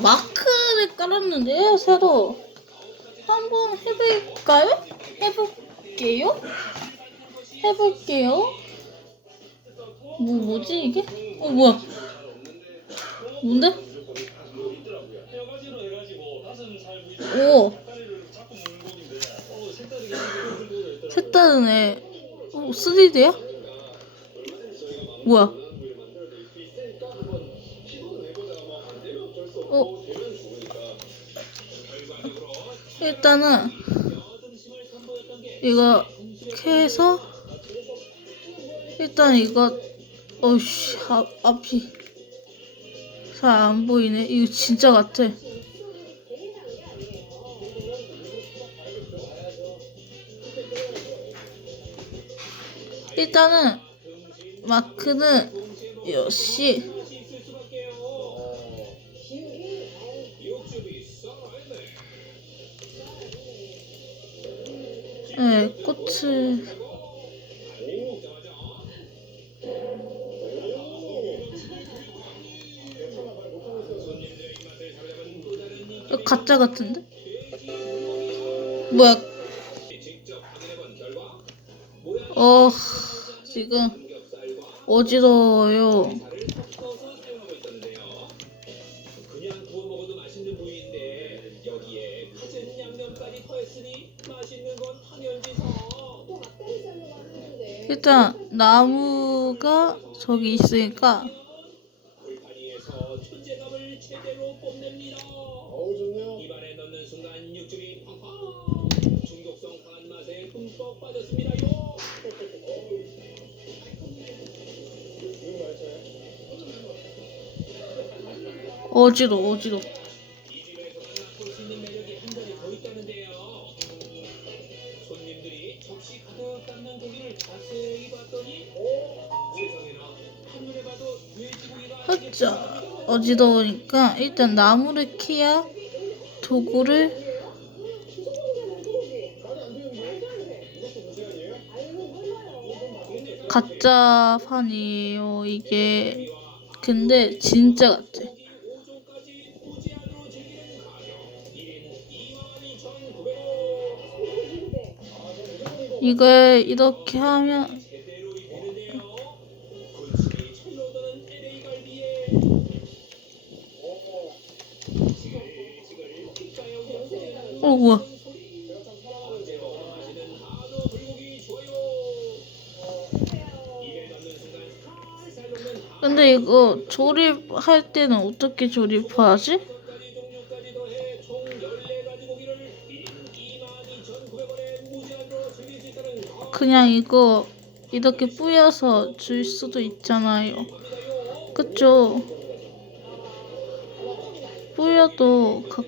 마크를 깔았는데요, 새로. 한번 해볼까요? 해볼게요? 해볼게요. 뭐, 뭐지, 이게? 어, 뭐야? 뭔데? 오. 색다르네. 어, 3D야? 뭐야? 일단은 이거 해서 일단 이거 어우씨 앞, 앞이 잘 안 보이네. 이거 진짜 같아. 일단은 마크는 역시 네, 꽃을 가짜 같은데? 뭐야? 어, 지금 어지러워요. 일단 나무가 저기 있으니까 좋네요. 입 살짝 어지러우니까 일단 나무를 키야 도구를? 가짜 판이에요 이게. 근데 진짜 같아. 오종까지 무제한으로 즐기는 가격 1인 22,900원 이걸 이렇게 하면 는 한우 근데 이거 조립할 때는 어떻게 조립하지? 가지 종류까지 더해 총 14가지 고기를 1인 22,900원에 무제한으로 즐길 수 있다는 가격 그냥 이거 이렇게 뿌려서 줄 수도 있잖아요. 그쵸? 뿌려도 가,